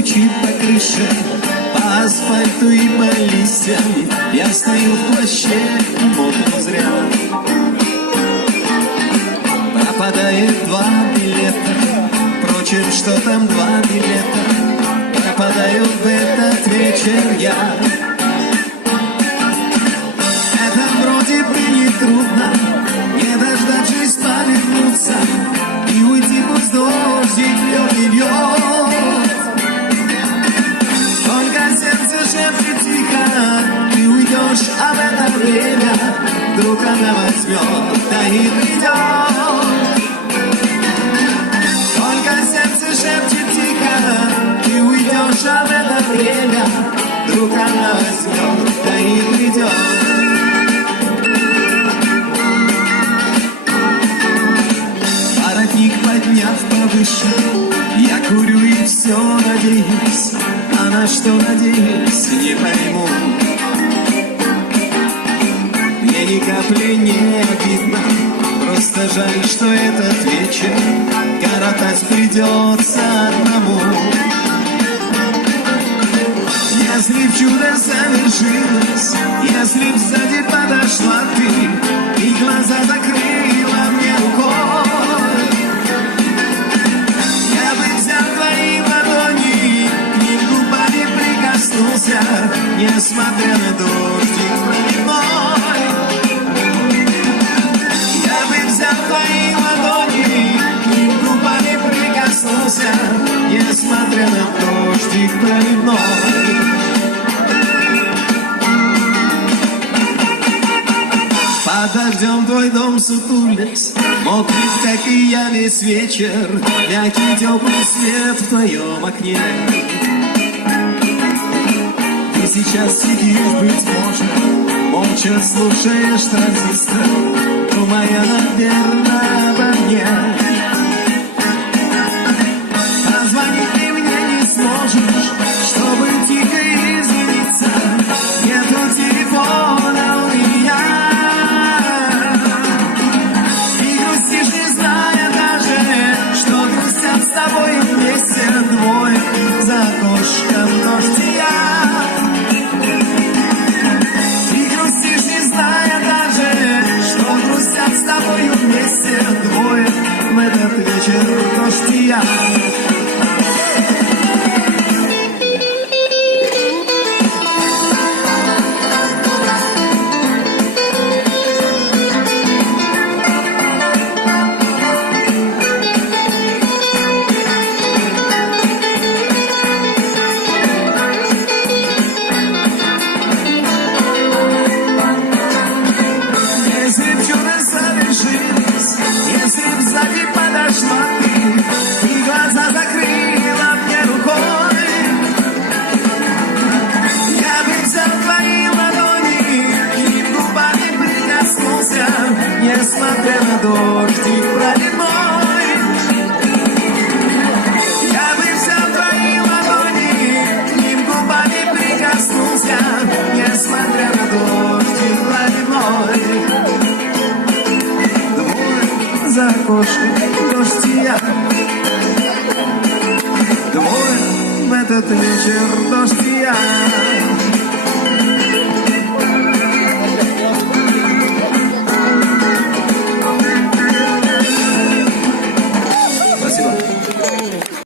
стучит по крыше, по асфальту и по листьям. Я стою в плаще, мокну зря. Пропадает 2 билета, впрочем, что там 2 билета? Пропадаю в этот вечер я. Это вроде бы не трудно, не дождавшись повернуться и уйти, пусть дождик льет и льет. Только сердце шепчет тихо, ты уйдешь, а в это время вдруг она возьмет, да и придет. Только сердце шепчет тихо, ты уйдешь, а в это время вдруг она возьмет, да и придет. Воротник подняв повыше, я курю и все надеюсь, а на что надеюсь, не пойму. Мне ни капли не обидно, просто жаль, что этот вечер коротать придется одному. Если б чудо совершилось, если б сзади подошла ты и глаза закрыла мне рукой, я бы взял твои ладони, к ним губами прикоснулся, несмотря на дождик проливной. Я бы взял твои ладони, к ним губами прикоснулся, несмотря на дождик проливной. Под дождем твой дом сутулись, мокнет, как и я, весь вечер, мягкий теплый свет в твоем окне. Ты сейчас сидишь, быть может, молча слушаешь транзистор, думая, наверное, обо мне. Позвонить ты мне не сможешь, чтобы тихо извиниться, нету телефона у меня. С тобой вместе двое, за окошком дождь и я. Ты грустишь, не зная даже, что грустят с тобой вместе двое, в этот вечер дождь и я. Несмотря на дождик проливной, я бы взял твои ладони, к ним губами прикоснулся, несмотря на дождик проливной. Двое за окошком дождь и я, двое в этот вечер дождь и я.